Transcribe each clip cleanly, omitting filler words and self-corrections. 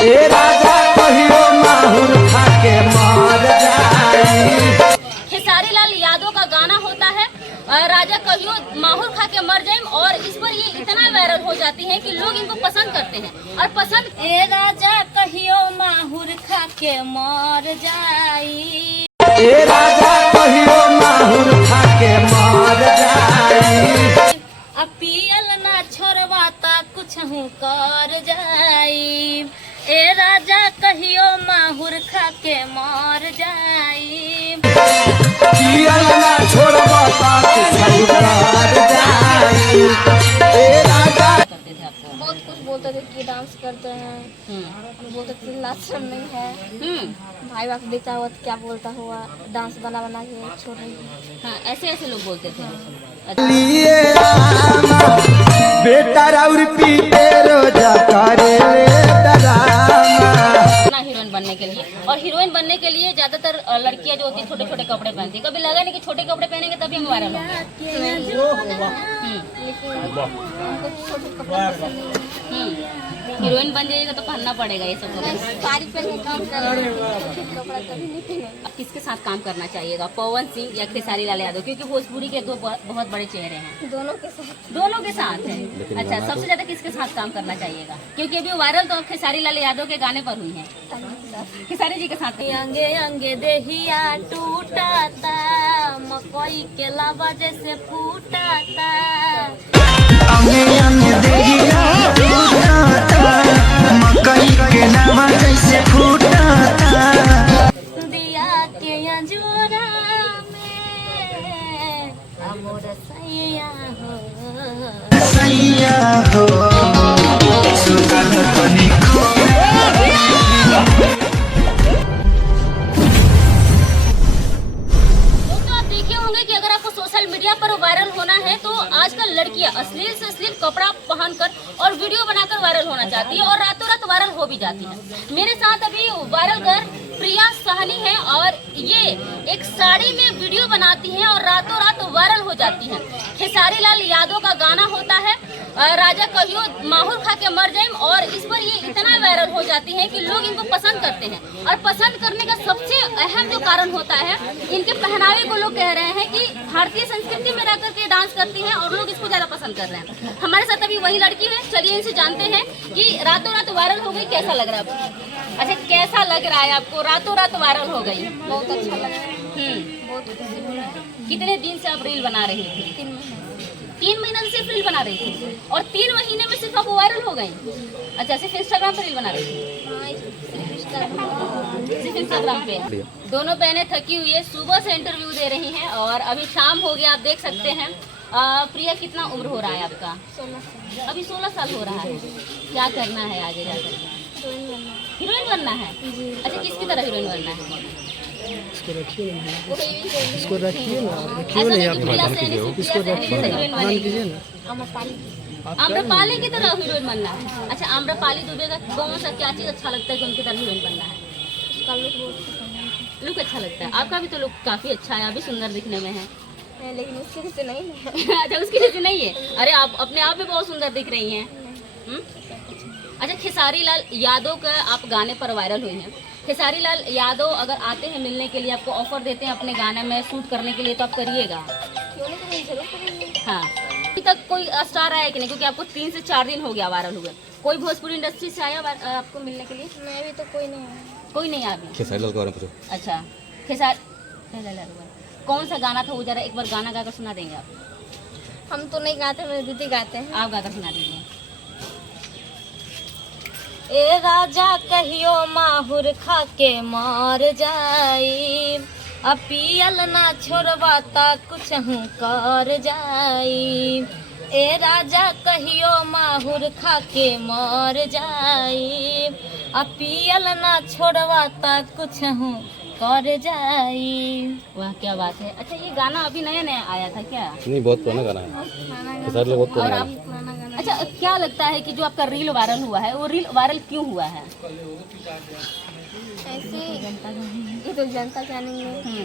ए राजा कहियो माहुर खा के मर जाई। खेसारी लाल यादव का गाना होता है राजा कहियो माहुर खा के मर जाए, और इस पर ये इतना वायरल हो जाती है कि लोग इनको पसंद करते हैं और पसंद। ए राजा कहियो माहुर खा के मर जाई, ए राजा कहियो माहुर खा के मर जाई। अब पियल ना छोड़वाता कुछ हूँ कर जाई। ए राजा कहियो माहुर खा के मर जाई, पियल ना छोड़वाता कुछ हूँ कर जाई। ए राजा करते थे आपको बहुत कुछ बोलते थे कि डांस करते हैं, बोलते थे लाज शर्म नहीं है, भाई बाप देखता हुआ तो क्या बोलता हुआ, डांस बना बना के छोड़ रही है। हाँ, ऐसे ऐसे लोग बोलते थे। लिए आमा बेटा राउर पीते रोजा करे डरामा। हीरोइन बनने के लिए, और हीरोइन बनने के लिए ज्यादातर लड़कियां जो होती है छोटे छोटे कपड़े पहनती है। कभी लगा नहीं कि छोटे कपड़े पहनेंगे तभी हम वायरल होंगे? लेकिन हमको छोटे कपड़े पसंद नहीं है। हीरोइन बन जाएगा तो पहनना पड़ेगा ये सब कपड़े। साड़ी पहन के काम कर रहे हैं, कपड़ा कभी नहीं पहने। अब किसके साथ काम करना चाहिएगा, पवन सिंह या खेसारी लाल यादव? क्योंकि भोजपुरी के दो बहुत बड़े चेहरे हैं। दोनों के साथ। दोनों के साथ है। अच्छा, सबसे ज्यादा किसके साथ काम करना चाहिएगा? क्योंकि अभी वायरल तो खेसारी लाल यादव के गाने पर हुई है। खेसारी जी के साथ अंगे अंगे देहिया टूटाता, मकई के लावा जैसे फूटाता। अंगे अंगे देहिया टूटाता, मकई के लावा जैसे फूटाता। दिया के अंजोरा में अमोर सैया हो, सैया हो सुगंध बनी को। कि अगर आपको सोशल मीडिया पर वायरल होना है तो आजकल लड़कियां अश्लील से अश्लील कपड़ा पहनकर और वीडियो बनाकर वायरल होना चाहती है, और रातों रात वायरल हो भी जाती है। मेरे साथ अभी वायरल गर्ल प्रिया साहनी है, और ये एक साड़ी में वीडियो बनाती है और रातों रात वायरल हो जाती है। खेसारी लाल यादव का गाना होता है राजा कहियो माहुर खा के मर जाए, और इस पर ये इतना वायरल हो जाती है कि लोग इनको पसंद करते हैं। और पसंद करने का सबसे अहम जो कारण होता है, इनके पहनावे को लोग कह रहे हैं कि भारतीय संस्कृति में रहकर के डांस करती हैं और लोग इसको ज्यादा पसंद कर रहे हैं। हमारे साथ अभी वही लड़की है, चलिए इनसे जानते हैं कि रातों रात वायरल हो गई, कैसा लग रहा है आपको? अच्छा, कैसा लग रहा है आपको? रातों रात वायरल हो गई, बहुत अच्छा लग रहा है, बहुत खुशी हो रहा है। कितने दिन से आप रील बना रही थी? 3 महीने। 3 महीने से रील बना रही थी, और 3 महीने में सिर्फ आप वायरल हो गई? अच्छा, सिर्फ इंस्टाग्राम पर रील बना रही थी? सिर्फ इंस्टाग्राम पे। दोनों बहनें थकी हुई है, सुबह से इंटरव्यू दे रही हैं और अभी शाम हो गया, आप देख सकते हैं। प्रिया, कितना उम्र हो रहा है आपका? 16 साल। अभी 16 साल हो रहा है। क्या करना है आगे जाकर? हीरोइन बनना है। अच्छा, किसकी तरह हीरोइन बनना है? इसको रखिए ना, इसको रखिए ना, ऐसा नहीं कि प्रिया सहनी से हीरोइन बनेगी। आम्रपाली की तरह हीरोइन बनना है। अच्छा, आम्रपाली दुबे का कौन सा क्या चीज अच्छा लगता है कि उनकी तरह हीरोइन बनना है? उसका लुक बहुत पसंद है। लुक अच्छा लगता है आपका? भी तो लुक काफी अच्छा है, अभी सुंदर दिखने में है। लेकिन उसके जैसे नहीं है। अच्छा, उसकी जैसे नहीं है? अरे, आप अपने आप में बहुत सुंदर दिख रही हैं। अच्छा, खेसारी लाल यादव का आप गाने पर वायरल हुई हैं। खेसारी लाल यादव अगर आते हैं मिलने के लिए, आपको ऑफर देते हैं अपने गाने में शूट करने के लिए, तो आप करिएगा? क्यों नहीं करेंगे, जरूर करेंगे। हाँ, अभी तक कोई स्टार आया कि नहीं? क्योंकि आपको 3 से 4 दिन हो गया वायरल हुए। कोई भोजपुरी इंडस्ट्री से आया आपको मिलने के लिए? मैं भी तो कोई नहीं है। कोई नहीं आया? खेसारी लाल के बारे में पूछो। अच्छा, खेसारी कौन सा गाना था वो, जरा एक बार गाना गाकर सुना देंगे आप? हम तो नहीं गाते, मेरे दीदी गाते हैं। आप गाकर सुना दीजिए। ए राजा कहियो माहुर खा के मर जाई, अब पियल ना छोड़वाता कुछ हूँ कर जाई। ए राजा कहियो माहुर खा के मर जाई, अब पियल ना छोड़वाता कुछ हूँ कर जाई। वाह, क्या बात है। अच्छा, ये गाना अभी नया नया आया था क्या? नहीं, बहुत पुराना गाना है। खेसारी लाल बहुत पुराना गाना है। अच्छा, क्या लगता है कि जो आपका रील वायरल हुआ है, वो रील वायरल क्यों हुआ है? ऐसे ये तो जनता जानेंगे।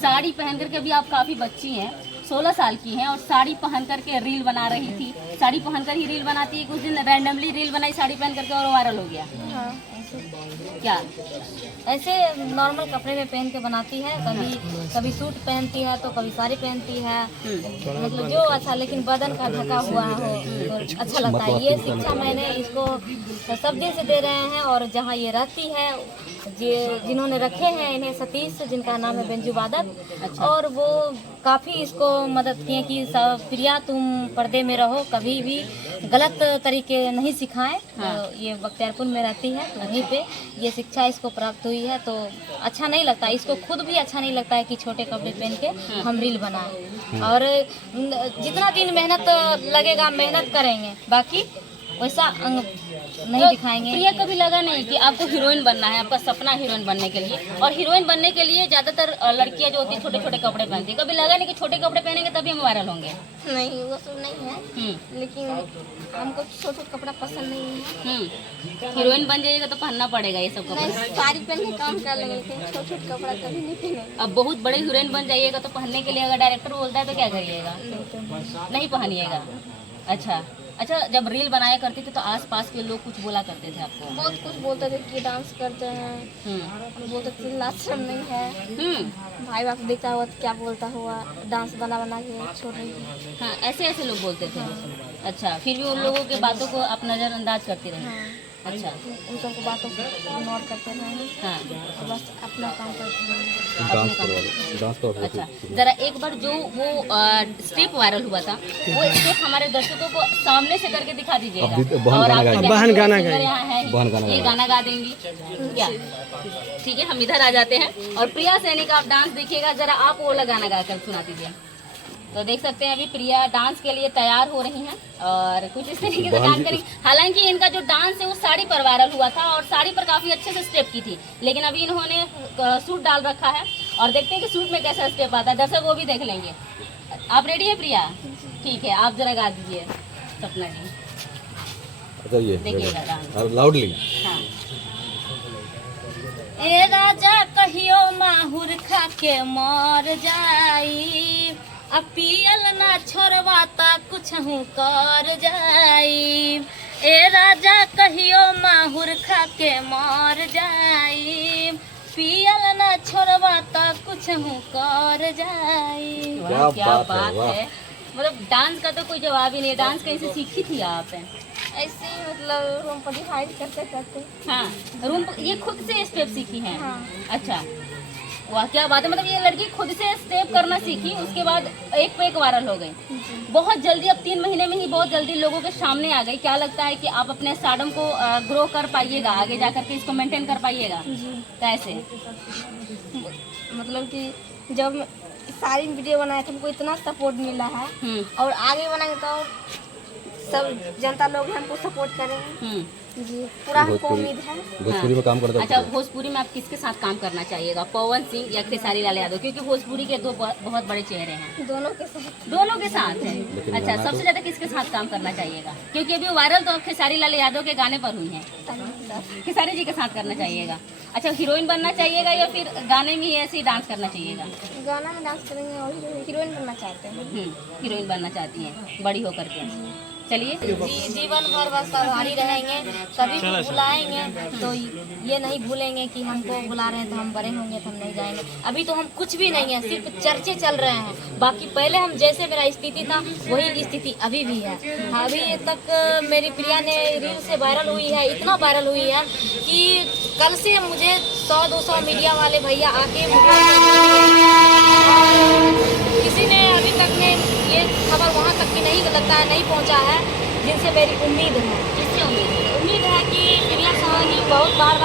साड़ी पहन करके, अभी आप काफी बच्ची हैं, 16 साल की हैं और साड़ी पहन करके रील बना रही थी। साड़ी पहनकर ही रील बनाती है। कुछ दिन रैंडमली रील बनाई साड़ी पहन करके और वायरल हो गया। हाँ क्या ऐसे नॉर्मल कपड़े में पहन के बनाती है, कभी सूट पहनती है तो कभी साड़ी पहनती है, मतलब जो अच्छा, लेकिन बदन का ढका हुआ हो तो अच्छा लगता है। ये शिक्षा मैंने इसको सब दिन से दे रहे हैं और जहाँ ये रहती है जिन्होंने रखे हैं इन्हें सतीश, जिनका नाम है बेंजू वादक, और वो काफ़ी इसको मदद किए कि प्रिया तुम पर्दे में रहो, कभी भी गलत तरीके नहीं सिखाएं। तो ये बख्तियारपुर में रहती है तो वहीं पे ये शिक्षा इसको प्राप्त हुई है। तो अच्छा नहीं लगता, इसको खुद भी अच्छा नहीं लगता है कि छोटे कपड़े पहन के हम रील बनाएं। और जितना दिन मेहनत लगेगा मेहनत करेंगे, बाकी वैसा नहीं दिखाएंगे। प्रिया कभी लगा नहीं कि आपको हीरोइन बनना है, आपका सपना हीरोइन बनने के लिए, और हीरोइन बनने के लिए ज्यादातर लड़कियां जो होती है छोटे छोटे कपड़े पहनती है, कभी लगा नहीं कि छोटे कपड़े पहनेंगे तभी हम वायरल होंगे? नहीं, वो सब नहीं है, लेकिन हमको छोटा कपड़ा पसंद नहीं है। हीरोइन बन जाइएगा तो पहनना पड़ेगा ये सब कपड़े। नहीं, साड़ी पहन के काम कर लेंगे, लेकिन छोटा कपड़ा कभी नहीं पहनेंगे। अब बहुत बड़े हीरोइन बन जाइएगा तो पहनने के लिए अगर डायरेक्टर बोलता है तो क्या करिएगा? नहीं पहनिएगा। अच्छा, जब रील बनाया करते थे तो आसपास के लोग कुछ बोला करते थे आपको? बहुत कुछ बोलते थे कि डांस करते हैं, बोलते थे लाशरम नहीं है, भाई बाप देखता हुआ तो क्या बोलता हुआ, डांस बना के छोड़ रही है। हाँ, ऐसे लोग बोलते थे। अच्छा, फिर भी उन लोगों के बातों को आप नज़रअंदाज करते रहे? हाँ। अच्छा, उन सबको बातों को इग्नोर करते रहे। हाँ, और बस अपना काम करते रहे। अच्छा, जरा एक बार जो वो स्टेप वायरल हुआ था, वो स्टेप हमारे दर्शकों को सामने से करके दिखा दीजिएगा। और आपके बहन गाना यहाँ है, ये गाना गा देंगी क्या? ठीक है, हम इधर आ जाते हैं और प्रिया सैनी का आप डांस देखिएगा। जरा आप वो वाला गाना गा कर सुना दीजिए। तो देख सकते हैं अभी प्रिया डांस के लिए तैयार हो रही हैं और कुछ इस तरीके से डांस करेंगी। हालांकि इनका जो डांस है वो साड़ी पर वायरल हुआ था और साड़ी पर काफी अच्छे से स्टेप की थी, लेकिन अभी इन्होंने सूट डाल रखा है और देखते हैं कि सूट में कैसा स्टेप आता है। दर्शक वो भी देख लेंगे। आप रेडी है प्रिया? ठीक है, आप जरा गा दीजिए सपना जी। देखिएगा डांस लाउडली। हाँ। ए राजा कहियो माहुर खा के मर जाई, अब पियल ना छोड़वाता कुछ हूँ कर जाई। ए राजा कहियो माहुर खा के मर जाई, पियल ना छोड़वाता कुछ हूँ कर जाई। क्या बात है। मतलब डांस का तो कोई जवाब ही नहीं। डांस कहीं से सीखी थी आप? ऐसे ही मतलब रूम पर डिवाइड करते करते। हाँ, रूम ये खुद से स्टेप सीखी हैं? हाँ। अच्छा, वाह क्या बात है। मतलब ये लड़की खुद से स्टेप करना सीखी, उसके बाद एक पे एक वायरल हो गई बहुत जल्दी। अब 3 महीने में ही बहुत जल्दी लोगों के सामने आ गई। क्या लगता है कि आप अपने स्टारडम को ग्रो कर पाइएगा, आगे जाकर के इसको मेंटेन कर पाइएगा? कैसे? मतलब कि जब सारी वीडियो बनाए थे हमको इतना सपोर्ट मिला है और आगे बनाएंगे तो सब जनता लोग हमको सपोर्ट करेंगे। जी, पूरा हमको उम्मीद है। भोजपुरी में काम करते हैं। अच्छा, भोजपुरी में आप किसके साथ काम करना चाहिएगा, पवन सिंह या खेसारी लाल यादव? क्योंकि भोजपुरी के दो बहुत बड़े चेहरे हैं। दोनों के साथ। दोनों के साथ है। अच्छा, सबसे ज्यादा किसके साथ काम करना चाहिएगा? क्योंकि अभी वायरल तो खेसारी लाल यादव के गाने पर हुई है। खेसारी जी के साथ करना चाहिएगा। अच्छा, हीरोइन बनना चाहिएगा या फिर गाने में ही ऐसे ही डांस करना चाहिएगा? गाना में डांस करेंगे और हीरोइन बनना चाहते हैं। हीरोइन बनना चाहती हैं बड़ी होकर के। चलिए, जीवन भर बस सवारी रहेंगे, सभी को बुलाएंगे तो ये नहीं भूलेंगे कि हमको बुला रहे हैं तो हम बड़े होंगे तो हम नहीं जाएंगे। अभी तो हम कुछ भी नहीं है, सिर्फ चर्चे चल रहे हैं। बाकी पहले हम जैसे मेरा स्थिति था वही स्थिति अभी भी है। अभी तक मेरी प्रिया ने रील से वायरल हुई है, इतना वायरल हुई है कि कल से मुझे 100-200 मीडिया वाले भैया आके किसी ने अभी तक ने ये खबर वहाँ तक की नहीं लगता है नहीं पहुँचा है, जिनसे मेरी उम्मीद है। किससे उम्मीद है कि प्रिया सहानी बहुत बार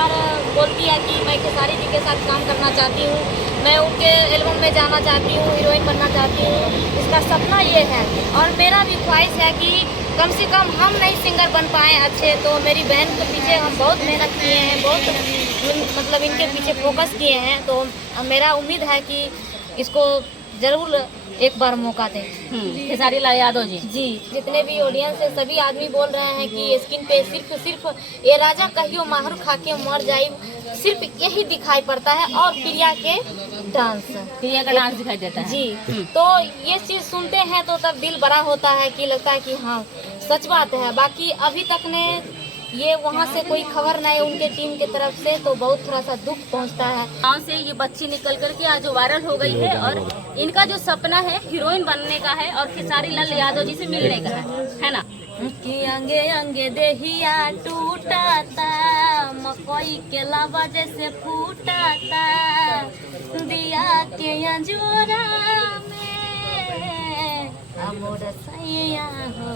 बोलती है कि मैं खेसारी जी के साथ काम करना चाहती हूँ, मैं उनके एल्बम में जाना चाहती हूँ, हीरोइन बनना चाहती हूँ। इसका सपना ये है और मेरा भी ख्वाहिश है कि कम से कम हम नहीं सिंगर बन पाए अच्छे तो मेरी बहन के पीछे हम बहुत मेहनत किए हैं, बहुत मतलब इनके पीछे फोकस किए हैं। तो मेरा उम्मीद है कि इसको ज़रूर एक बार मौका दें। खेसारी लाल यादव जी। जितने भी ऑडियंस है सभी आदमी बोल रहे हैं कि स्क्रीन पे सिर्फ ये राजा कहियो माहुर खा के मर जाई, सिर्फ यही दिखाई पड़ता है और प्रिया के डांस। प्रिया का डांस दिखाई देता है। जी, तो ये चीज सुनते हैं तो तब दिल बड़ा होता है कि लगता है कि हाँ सच बात है। बाकी अभी तक ने ये वहाँ से कोई खबर नहीं उनके टीम के तरफ से, तो बहुत थोड़ा सा दुख पहुँचता है। गाँव से ये बच्ची निकल करके आज वायरल हो गई है और इनका जो सपना है हीरोइन बनने का है और खेसारी लाल यादव जी से मिलने का है ना। कि अंगे अंगे देहिया टूटाता, मकई के लावा जैसे फूटाता, दिया के अंजोरा में अमोर सैया हो,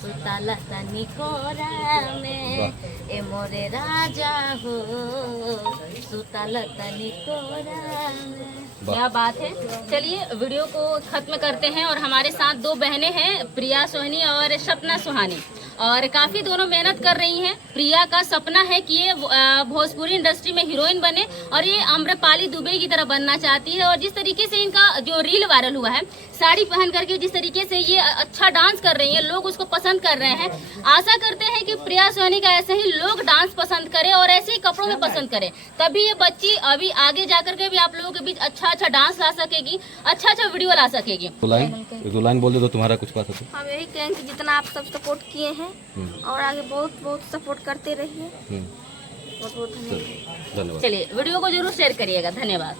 सुताला तनी कोरा में ए मोरे राजा हो, सुताला तनी कोरा में। क्या बात है। चलिए वीडियो को खत्म करते हैं। और हमारे साथ दो बहनें हैं, प्रिया सोहनी और सपना सुहानी, और काफ़ी दोनों मेहनत कर रही हैं। प्रिया का सपना है कि ये भोजपुरी इंडस्ट्री में हीरोइन बने और ये आम्रपाली दुबे की तरह बनना चाहती है। और जिस तरीके से इनका जो रील वायरल हुआ है, साड़ी पहन करके जिस तरीके से ये अच्छा डांस कर रही है, लोग उसको पसंद कर रहे हैं। आशा करते हैं कि प्रिया सोहनी का ऐसे ही लोग डांस पसंद करें और ऐसे ही कपड़ों में पसंद करें, तभी ये बच्ची अभी आगे जाकर के भी आप लोगों के बीच अच्छा अच्छा डांस ला सकेगी, अच्छा अच्छा वीडियो ला सकेगी। दो लाइन बोल दे तो तुम्हारा कुछ बात है। हम यही कहेंगे कि जितना आप सब सपोर्ट किए हैं और आगे बहुत बहुत सपोर्ट करते रहिए। बहुत बहुत धन्यवाद। धन्यवाद। चलिए वीडियो को जरूर शेयर करिएगा। धन्यवाद।